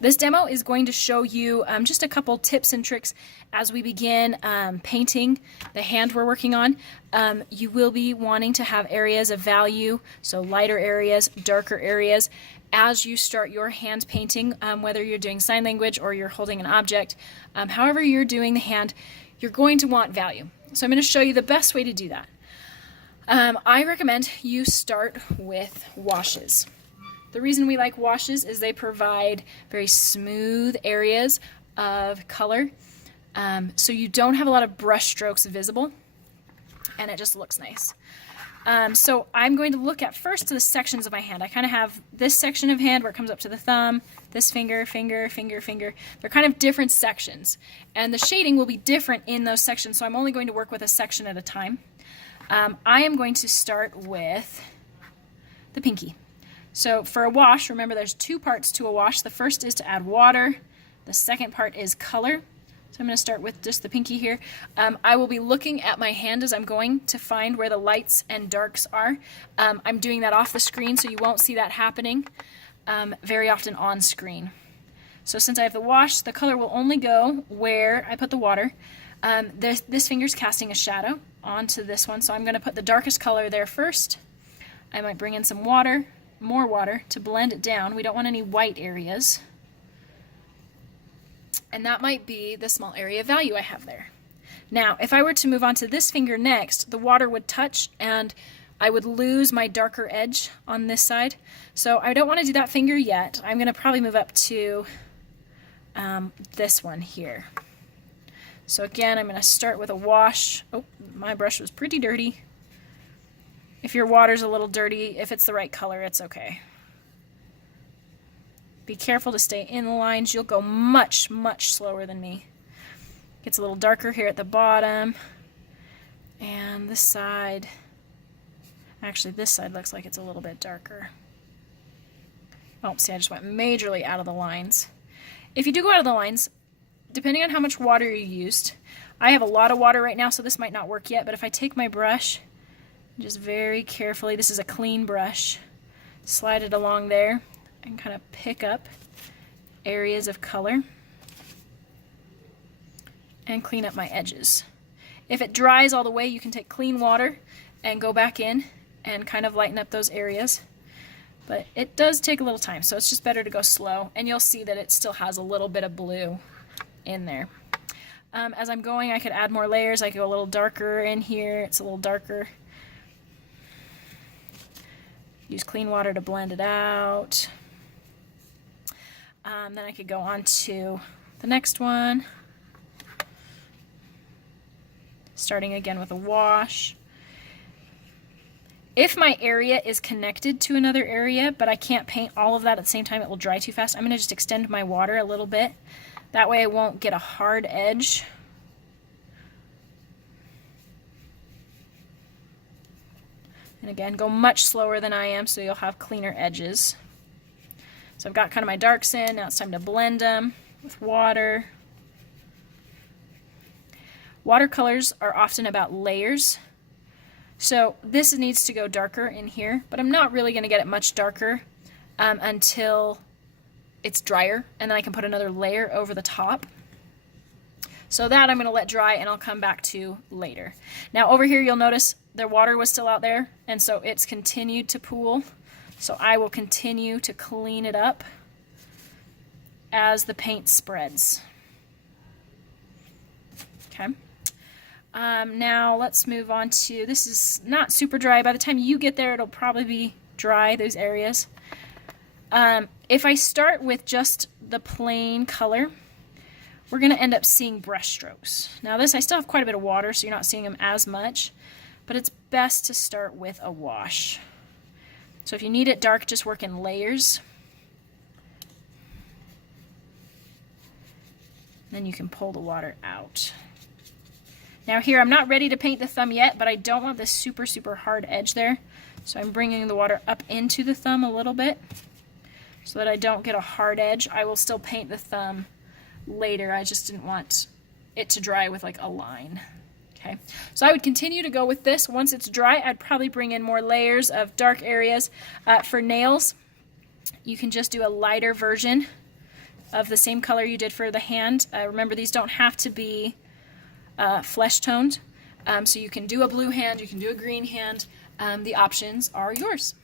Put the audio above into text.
This demo is going to show you just a couple tips and tricks as we begin painting the hand we're working on. You will be wanting to have areas of value, so lighter areas, darker areas, as you start your hand painting, whether you're doing sign language or you're holding an object. However you're doing the hand, you're going to want value. So I'm going to show you the best way to do that. I recommend you start with washes. The reason we like washes is they provide very smooth areas of color, so you don't have a lot of brush strokes visible, and it just looks nice. So I'm going to look at first the sections of my hand. I kind of have this section of hand where it comes up to the thumb, this finger, finger, finger, finger. They're kind of different sections, and the shading will be different in those sections, so I'm only going to work with a section at a time. I am going to start with the pinky. So for a wash, remember there's two parts to a wash. The first is to add water. The second part is color. So I'm going to start with just the pinky here. I will be looking at my hand as I'm going to find where the lights and darks are. I'm doing that off the screen, so you won't see that happening very often on screen. So since I have the wash, the color will only go where I put the water. This finger's casting a shadow onto this one, so I'm going to put the darkest color there first. I might bring in some water, more water, to blend it down. We don't want any white areas. And that might be the small area of value I have there. Now, if I were to move on to this finger next, the water would touch and I would lose my darker edge on this side. So I don't want to do that finger yet. I'm going to probably move up to this one here. So again, I'm going to start with a wash. Oh, my brush was pretty dirty. If your water's a little dirty, if it's the right color, it's okay. Be careful to stay in the lines. You'll go much, much slower than me. Gets a little darker here at the bottom. And this side, actually this side looks like it's a little bit darker. Oh, see, I just went majorly out of the lines. If you do go out of the lines, depending on how much water you used, I have a lot of water right now, so this might not work yet, but if I take my brush, just very carefully, this is a clean brush, slide it along there and kind of pick up areas of color and clean up my edges. If it dries all the way, you can take clean water and go back in and kind of lighten up those areas. But it does take a little time, so it's just better to go slow, and you'll see that it still has a little bit of blue in there. As I'm going, I could add more layers. I could go a little darker in here. It's a little darker. Use clean water to blend it out. Then I could go on to the next one. Starting again with a wash. If my area is connected to another area, but I can't paint all of that at the same time, it will dry too fast, I'm going to just extend my water a little bit. That way I won't get a hard edge. And again, go much slower than I am so you'll have cleaner edges. So I've got kind of my darks in. Now it's time to blend them with water. Watercolors are often about layers. So this needs to go darker in here, but I'm not really going to get it much darker until it's drier, and then I can put another layer over the top. So that I'm going to let dry and I'll come back to later. Now over here you'll notice the water was still out there, and so it's continued to pool. So I will continue to clean it up as the paint spreads. Okay. Now let's move on to, this is not super dry. By the time you get there, it'll probably be dry, those areas. If I start with just the plain color, we're going to end up seeing brush strokes. Now this, I still have quite a bit of water, so you're not seeing them as much, but it's best to start with a wash. So if you need it dark, just work in layers. Then you can pull the water out. Now here, I'm not ready to paint the thumb yet, but I don't want this super, super hard edge there. So I'm bringing the water up into the thumb a little bit so that I don't get a hard edge. I will still paint the thumb later. I just didn't want it to dry with like a line. Okay, so I would continue to go with this. Once it's dry, I'd probably bring in more layers of dark areas. For nails, you can just do a lighter version of the same color you did for the hand. Remember, these don't have to be flesh toned, so you can do a blue hand, you can do a green hand. The options are yours.